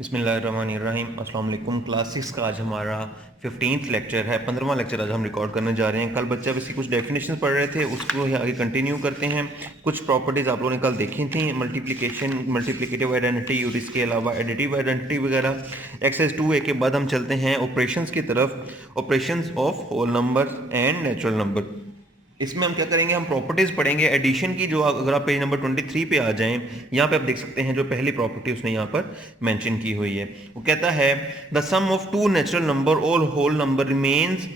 बिस्मिल्लाहिर्रहमानिर्रहीम अस्सलाम वालेकुम। क्लास 6 का आज हमारा 15th लेक्चर है, 15वां लेक्चर आज हम रिकॉर्ड करने जा रहे हैं। कल बच्चे इसकी कुछ डेफिनेशन पढ़ रहे थे, उसको आगे कंटिन्यू करते हैं। कुछ प्रॉपर्टीज़ आप लोगों ने कल देखी थी, मल्टीप्लिकेशन, मल्टीप्लिकेटिव आइडेंटिटी और इसके अलावा एडिटिव आइडेंटिटी वगैरह। एक्सरसाइज 2A के बाद हम चलते हैं ऑपरेशंस की तरफ, operations of whole number and natural number. इसमें हम क्या करेंगे, हम प्रॉपर्टीज पढ़ेंगे एडिशन की। जो अगर आप पेज नंबर 23 पे आ जाएं, यहाँ पे आप देख सकते हैं जो पहली प्रॉपर्टी उसने यहाँ पर मेंशन की हुई है। वो कहता है the sum of two natural number और whole number remains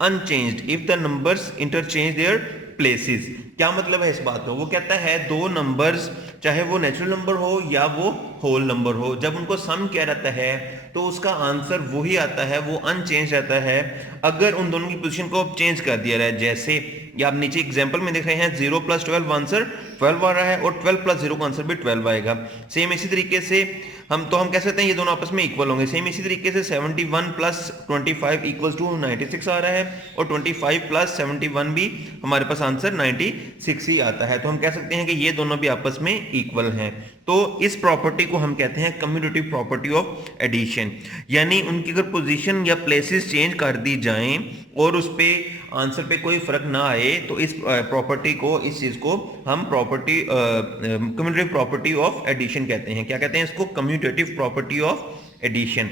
unchanged if the numbers interchange their places. क्या मतलब है इस बात का? वो कहता है दो नंबर्स, चाहे वो नेचुरल नंबर हो या वो होल नंबर हो, जब उनको सम किया जाता है तो उसका आंसर वही आता है, वो अनचेंज रहता है अगर उन दोनों की पोजीशन को चेंज कर दिया जाए। जैसे ये आप नीचे एग्जांपल में देख रहे हैं, 0 + 12 आंसर 12 आ रहा है और 12 + 0 का आंसर भी 12 आएगा। सेम इसी तरीके से हम कह सकते हैं ये दोनों आपस में इक्वल होंगे। सेम इसी तरीके से 71 + 25 = 96 आ रहा है और 25 + 71 भी हमारे पास आंसर 96 ही आता है। तो हम कह सकते हैं कि ये दोनों भी आपस में इक्वल हैं। तो इस प्रॉपर्टी को हम कहते हैं कम्यूटेटिव प्रॉपर्टी ऑफ एडिशन, यानी उनकी अगर पोजीशन या प्लेसेस चेंज कर दी जाएं और उस पे आंसर पे कोई फर्क ना आए तो इस प्रॉपर्टी को, इस चीज को हम property commutative property of addition कहते हैं। क्या कहते हैं इसको? Commutative property of addition.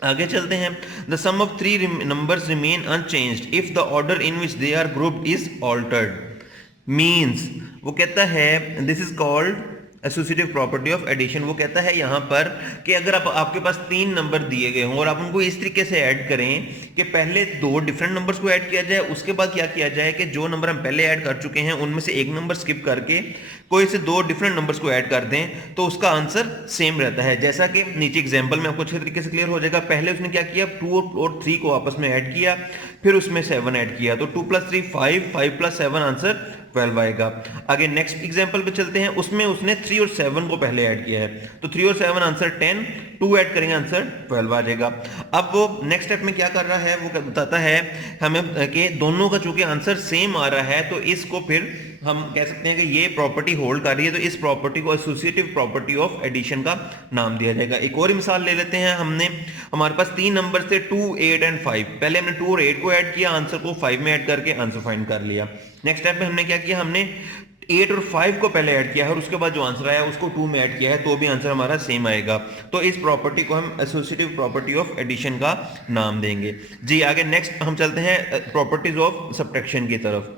आगे चलते हैं। The sum of three numbers remain unchanged if the order in which they are grouped is altered. Means वो कहता है this is called associative property of addition. वो कहता है यहाँ पर कि अगर आपके पास 3 नंबर दिए गए हों और आप उनको इस तरीके से ऐड करें कि पहले 2 डिफरेंट नंबर्स को ऐड किया जाए, उसके बाद क्या किया जाए कि जो नंबर हम पहले ऐड कर चुके हैं उनमें से एक नंबर स्किप करके कोई से 2 डिफरेंट नंबर्स को ऐड कर दें तो उसका आंसर सेम रहता है। जैसा कि नीचे एग्जाम्पल में आपको अच्छे तरीके से क्लियर हो जाएगा। पहले उसने क्या किया, 2 और 3 को आपस में ऐड किया, फिर उसमें 7 ऐड किया, तो 2 + 3 5, 5 + 7 आंसर 12 आएगा। आगे नेक्स्ट एग्जांपल पे चलते हैं। उसमें उसने 3 और 7 को पहले ऐड किया है, तो 3 और 7 आंसर 10, 2 ऐड करेंगे आंसर 12 आ जाएगा। अब वो नेक्स्ट स्टेप में क्या कर रहा है, वो बताता है हमें कि दोनों का चूंकि आंसर सेम आ रहा है तो इसको फिर हम कह सकते हैं कि ये प्रॉपर्टी होल्ड कर रही है, तो इस प्रॉपर्टी को एसोसिएटिव प्रॉपर्टी ऑफ एडिशन का नाम दिया जाएगा। एक और मिसाल ले लेते हैं। हमारे पास 3 नंबर थे 2, 8 एंड 5। पहले हमने 2 और 8 को ऐड किया, आंसर को 5 में ऐड करके आंसर फाइंड कर लिया। नेक्स्ट स्टेप में हमने क्या किया, हमने 8 और 5 को पहले ऐड किया है और उसके बाद जो आंसर आया उसको 2 में ऐड किया है, तो भी आंसर हमारा सेम आएगा। तो इस प्रॉपर्टी को हम एसोसिएटिव प्रॉपर्टी ऑफ एडिशन का नाम देंगे। जी आगे नेक्स्ट हम चलते हैं प्रॉपर्टीज ऑफ सब्ट्रैक्शन की तरफ।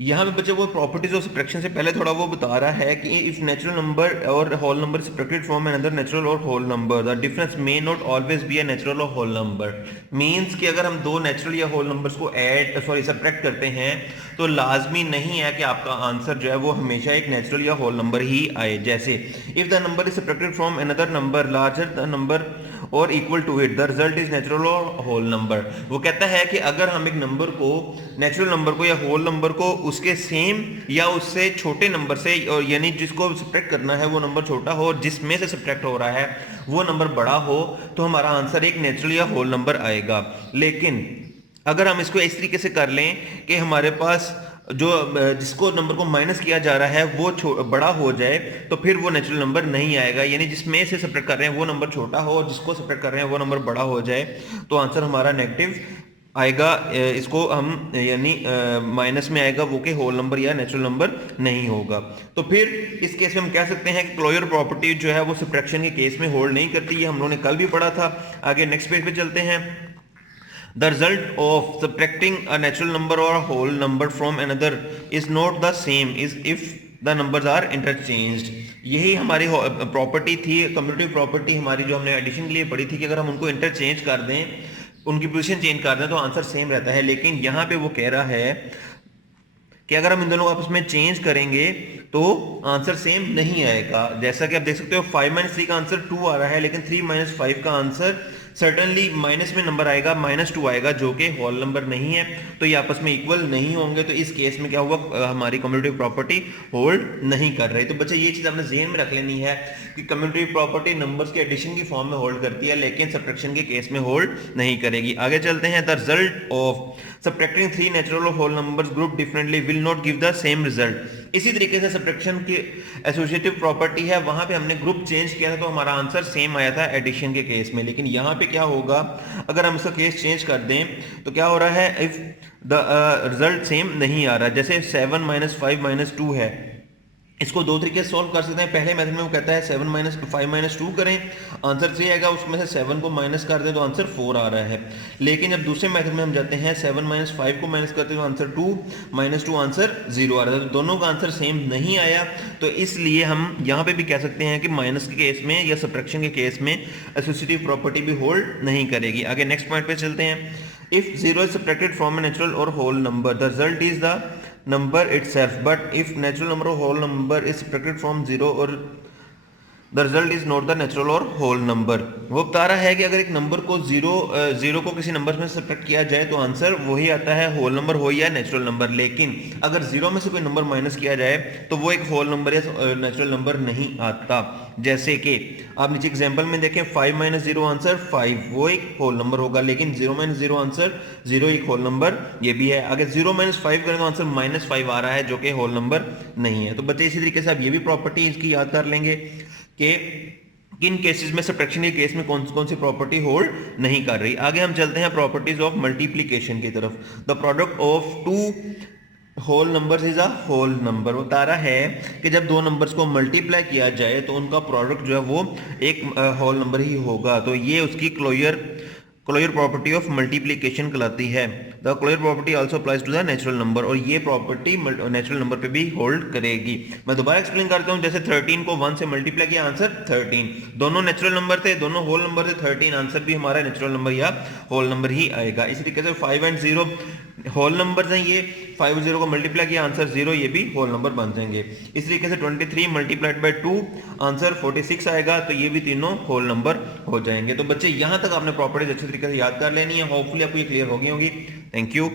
यहाँ पे बच्चे वो प्रॉपर्टीज ऑफ सब्ट्रैक्शन से पहले थोड़ा वो बता रहा है कि इफ नेचुरल नंबर और whole number subtracted from another natural और whole number the difference may not always be a natural और होल नंबर। मींस कि अगर हम 2 नेचुरल या होल नंबर्स को सब्ट्रैक्ट करते हैं तो लाजमी नहीं है कि आपका आंसर जो है वो हमेशा एक नेचुरल या होल नंबर ही आए। जैसे if the number is subtracted from another number larger the number और equal to it the result is natural और होल नंबर। वो कहता है कि अगर हम एक नंबर को, नेचुरल नंबर को या होल नंबर को उसके सेम या उससे छोटे नंबर से, और यानी जिसको सब्ट्रैक्ट करना है वो नंबर छोटा हो और जिसमें से सब्ट्रैक्ट हो रहा है वो नंबर बड़ा हो, तो हमारा आंसर एक नेचुरल या होल नंबर आएगा। लेकिन अगर हम इसको इस तरीके से कर लें कि हमारे पास जो जिसको नंबर को माइनस किया जा रहा है वो बड़ा हो जाए, तो फिर वो नेचुरल नंबर नहीं आएगा। यानी जिसमें से सब्ट्रैक्ट कर रहे हैं वो नंबर छोटा हो और जिसको सब्ट्रैक्ट कर रहे हैं वो नंबर बड़ा हो जाए, तो आंसर हमारा नेगेटिव आएगा। इसको हम यानी माइनस में आएगा वो कि होल नंबर या नेचुरल नंबर नहीं होगा। तो फिर इस केस में हम कह सकते हैं कि क्लोजर प्रॉपर्टी जो है वो सब्ट्रैक्शन के केस में होल्ड नहीं करती। ये हम लोगों ने कल भी पढ़ा था। आगे नेक्स्ट पेज पे चलते हैं। The result of subtracting a natural number or a whole number from another is not the same is if the numbers are interchanged। यही हमारी प्रॉपर्टी थी, कम्यूटेटिव प्रॉपर्टी हमारी, जो हमने एडिशन के लिए पढ़ी थी कि अगर हम उनको इंटरचेंज कर दें, उनकी पोजीशन चेंज कर दें तो आंसर सेम रहता है। लेकिन यहाँ पे वो कह रहा है कि अगर हम इन दोनों को आपस में चेंज करेंगे तो आंसर सेम नहीं आएगा। जैसा कि आप देख सकते हो 5 - 3 का आंसर 2 आ रहा है, लेकिन 3 - 5 का आंसर सर्टेनली माइनस में नंबर आएगा, -2 आएगा, जो कि होल नंबर नहीं है, तो ये आपस में इक्वल नहीं होंगे। तो इस केस में क्या हुआ, हमारी कम्यूटेटिव प्रॉपर्टी होल्ड नहीं कर रही। तो बच्चे ये चीज आपने ज़हन में रख लेनी है कि कम्यूटेटिव प्रॉपर्टी नंबर्स के एडिशन की फॉर्म में होल्ड करती है, लेकिन सब्ट्रैक्शन के केस में होल्ड नहीं करेगी। आगे चलते हैं। The result of subtracting 3 natural or whole numbers grouped differently will not give the same result इसी तरीके से सब्ट्रैक्शन की एसोसिएटिव प्रॉपर्टी है, वहां पे हमने ग्रुप चेंज किया था तो हमारा आंसर सेम आया था एडिशन के केस में। लेकिन यहाँ पे क्या होगा, अगर हम इसका केस चेंज कर दें तो क्या हो रहा है, इफ द रिजल्ट सेम नहीं आ रहा। जैसे 7 - 5 - 2 है, इसको दो तरीके से सॉल्व कर सकते हैं। पहले मेथड में वो कहता है 7 - 5 - 2 करें, आंसर 3 आएगा, उसमें से 7 को माइनस कर दें तो आंसर 4 आ रहा है। लेकिन जब दूसरे मेथड में हम जाते हैं 7 - 5 को माइनस करते हैं तो आंसर 2 - 2 आंसर 0 आ रहा है। तो दोनों का आंसर सेम नहीं आया, तो इसलिए हम यहाँ पे भी कह सकते हैं कि माइनस के केस में या सब्ट्रैक्शन के केस में एसोसिएटिव प्रॉपर्टी भी होल्ड नहीं करेगी। आगे नेक्स्ट पॉइंट पे चलते हैं। If 0 is subtracted from a natural or whole number, the result is the number itself, but if natural number or whole number is subtracted from 0 or the result is not the natural और whole number. वो बता रहा है कि अगर एक number को zero को किसी नंबर में सब्ट्रैक्ट किया जाए तो आंसर वही आता है, होल नंबर हो या नेचुरल नंबर। लेकिन अगर जीरो में से कोई नंबर माइनस किया जाए तो वो एक होल नंबर या नेचुरल नंबर नहीं आता। जैसे कि आप नीचे एग्जांपल में देखें, 5 - 0 आंसर 5, वो एक होल नंबर होगा। लेकिन 0 - 0 आंसर 0 एक होल नंबर ये भी है। अगर 0 - 5 करें तो आंसर -5 आ रहा है, जो कि होल नंबर नहीं है। तो बच्चे इसी तरीके से आप ये भी प्रॉपर्टी इसकी याद कर लेंगे कि किन केसेस में सब्ट्रैक्शन के केस में कौन सी प्रॉपर्टी होल्ड नहीं कर रही। आगे हम चलते हैं प्रॉपर्टीज ऑफ मल्टीप्लिकेशन की तरफ। The product of two whole numbers is a whole number. बता रहा है कि जब दो नंबर्स को मल्टीप्लाई किया जाए तो उनका प्रोडक्ट जो है वो एक होल नंबर ही होगा। तो ये उसकी क्लोजर प्रॉपर्टी ऑफ मल्टीप्लिकेशन कहलाती है। The closure property also applies to the natural number, और ये प्रॉपर्टी नेचुरल नंबर पे भी होल्ड करेगी। मैं दोबारा एक्सप्लेन करता हूँ। जैसे 13 को 1 से मल्टीप्लाई किया, आंसर 13, दोनों नेचुरल नंबर थे, दोनों होल नंबर थे। 13 आंसर भी हमारा नेचुरल नंबर या होल नंबर ही आएगा। इसी तरीके से 5 और 0 होल नंबर हैं, ये 5 और 0 को मल्टीप्लाई किया, आंसर 0, ये भी होल नंबर बन जाएंगे। इस तरीके से 23 मल्टीप्लाइड बाय 2 आंसर 46 आएगा, तो ये भी तीनों होल नंबर हो जाएंगे। तो बच्चे यहाँ तक आपने प्रॉपर्टीज अच्छे तरीके से याद कर लेनी है। होपफुली आपको ये क्लियर हो गई होगी। Thank you.